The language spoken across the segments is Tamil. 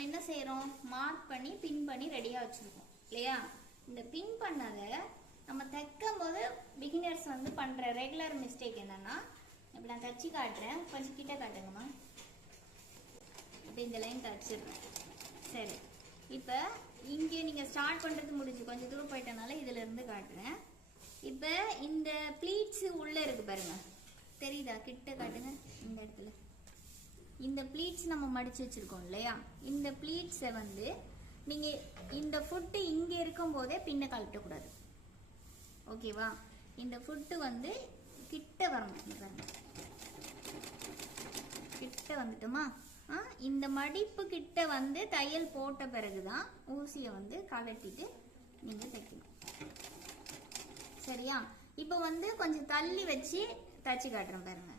நம்ம என்ன செய்கிறோம் மார்க் பண்ணி பின் பண்ணி ரெடியாக வச்சுருக்கோம். இல்லையா? இந்த பின் பண்ணதை நம்ம தைக்கும் போது பிகினர்ஸ் வந்து பண்ணுற ரெகுலர் மிஸ்டேக் என்னென்னா இப்போ நான் தச்சு காட்டுறேன். கொஞ்சம் கிட்ட காட்டுங்கம்மா இப்போ இந்த லைன் தச்சிடுறேன். சரி. இப்போ இங்கே நீங்கள் ஸ்டார்ட் பண்ணுறது முடிஞ்சு கொஞ்சம் தூரம் போயிட்டனால இதுல இருந்து காட்டுறேன். இப்போ இந்த ப்ளீட்ஸு உள்ளே இருக்குது பாருங்கள் தெரியுதா? கிட்ட காட்டுங்க. இந்த இடத்துல. இந்த ப்ளீட்ஸ் நம்ம மடிச்சு வச்சிருக்கோம் இல்லையா? இந்த ப்ளீட்ஸை வந்து நீங்கள் இந்த ஃபுட்டு இங்கே இருக்கும் போதே பின்ன கழட்டக்கூடாது ஓகேவா இந்த ஃபுட்டு வந்து கிட்ட வரணும். கிட்ட வந்துட்டுமா? ஆ, இந்த மடிப்பு கிட்ட வந்து தையல் போட்ட பிறகுதான் ஊசியை வந்து கழட்டிட்டு நீங்க தைக்கணும். சரியா? இப்போ வந்து கொஞ்சம் தள்ளி வச்சு தச்சு காட்டுறேன் பாருங்க.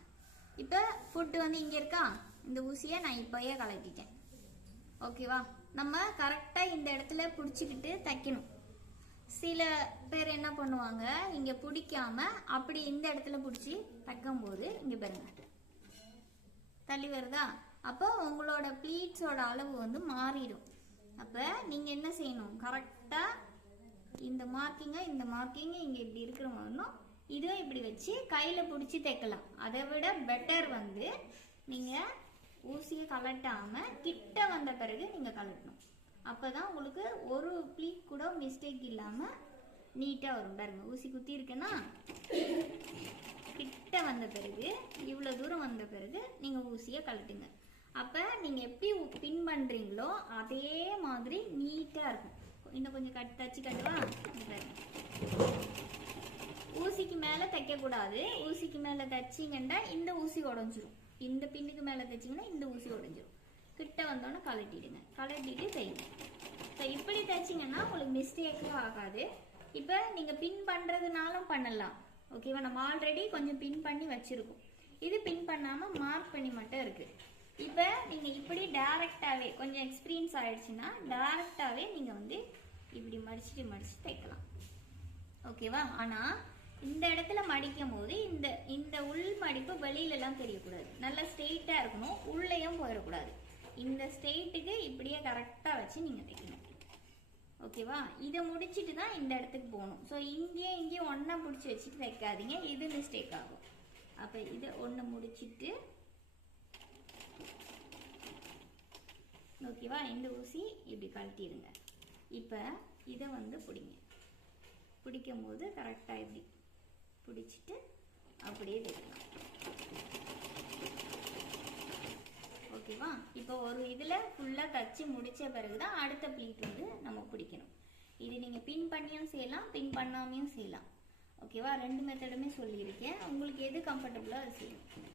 இப்போ ஃபுட்டு வந்து இங்க இருக்கா? இந்த ஊசியை நான் இப்போயே கலக்கிட்டேன் ஓகேவா? நம்ம கரெக்டாக இந்த இடத்துல பிடிச்சிக்கிட்டு தைக்கணும். சில பேர் என்ன பண்ணுவாங்க இங்கே பிடிக்காம அப்படி இந்த இடத்துல பிடிச்சி தைக்கும் போது பாருங்க. தள்ளி வருதா? அப்போ உங்களோட ப்ளீட்ஸோட அளவு வந்து மாறிடும். அப்போ நீங்கள் என்ன செய்யணும்? கரெக்டாக இந்த மார்க்கிங்கை இந்த மார்க்கிங்கை இங்கே இப்படி இருக்கிற மாதிரினும் இதுவும் இப்படி வச்சு கையில் பிடிச்சி தைக்கலாம். அதை விட பெட்டர் வந்து நீங்கள் ஊசியை கலட்டாமல் கிட்ட வந்த பிறகு நீங்கள் கலட்டணும் அப்போ தான் உங்களுக்கு ஒரு ப்ளீக் கூட மிஸ்டேக் இல்லாமல் நீட்டாக வரும். பாருங்க ஊசி குத்தி இருக்குன்னா கிட்ட வந்த பிறகு இவ்வளோ தூரம் வந்த பிறகு நீங்கள் ஊசியை கழட்டுங்க. அப்போ நீங்கள் எப்படி பின் பண்ணுறீங்களோ அதே மாதிரி நீட்டாக இருக்கும். இன்னும் கொஞ்சம் கட் தச்சு கட்டுவா? இங்க ஊசிக்கு மேலே தைக்கக்கூடாது. ஊசிக்கு மேலே தைச்சிங்கன்னா இந்த ஊசி உடஞ்சிரும். இந்த பின்னுக்கு மேலே தைச்சிங்கன்னா இந்த ஊசி உடஞ்சிரும். கிட்ட வந்தோன்னே கலட்டிடுங்க கலட்டிட்டு தைங்க ஸோ இப்படி தைச்சிங்கன்னா உங்களுக்கு மிஸ்டேக்கும் ஆகாது. இப்போ நீங்கள் பின் பண்ணுறதுனாலும் பண்ணலாம். ஓகேவா நம்ம ஆல்ரெடி கொஞ்சம் பின் பண்ணி வச்சுருக்கோம். இது பின் பண்ணாமல் மார்க் பண்ணி மட்டும் இருக்குது இப்போ நீங்கள் இப்படி டேரெக்டாகவே கொஞ்சம் எக்ஸ்பீரியன்ஸ் ஆகிடுச்சின்னா டேரெக்டாகவே நீங்கள் வந்து இப்படி மடிச்சுட்டு மடிச்சு தைக்கலாம். ஓகேவா ஆனால் இந்த இடத்துல மடிக்கும் போது இந்த இந்த உள் மடிப்பு வெளியிலலாம் தெரியக்கூடாது. நல்லா ஸ்ட்ரெயிட்டாக இருக்கணும் உள்ளேயும் போயிடக்கூடாது. இந்த ஸ்ட்ரெயிட்டுக்கு இப்படியே கரெக்டாக வச்சு நீங்கள் தைக்கணும். ஓகேவா? இதை முடிச்சுட்டு தான் இந்த இடத்துக்கு போகணும். ஸோ இங்கேயும் இங்கேயும் ஒன்றா பிடிச்சி வச்சுட்டு வைக்காதீங்க இது மிஸ்டேக் ஆகும். அப்போ இதை ஒன்று முடிச்சுட்டு ஓகேவா? இந்த ஊசி இப்படி கழட்டிடுங்க. இப்போ இதை வந்து பிடிங்க. பிடிக்கும் போது கரெக்டாக இப்படி பிடிச்சிட்டு அப்படியே வைக்கலாம் ஓகேவா? இப்போ ஒரு இதில் ஃபுல்லாக தச்சு முடித்த பிறகு தான் அடுத்த ப்ளீட் வந்து நம்ம பிடிக்கணும். இது நீங்கள் பின் பண்ணியும் செய்யலாம் பின் பண்ணாமையும் செய்யலாம். ஓகேவா? ரெண்டு மெத்தடுமே சொல்லியிருக்கேன். உங்களுக்கு எது கம்ஃபர்டபுளாக அது செய்யணும்.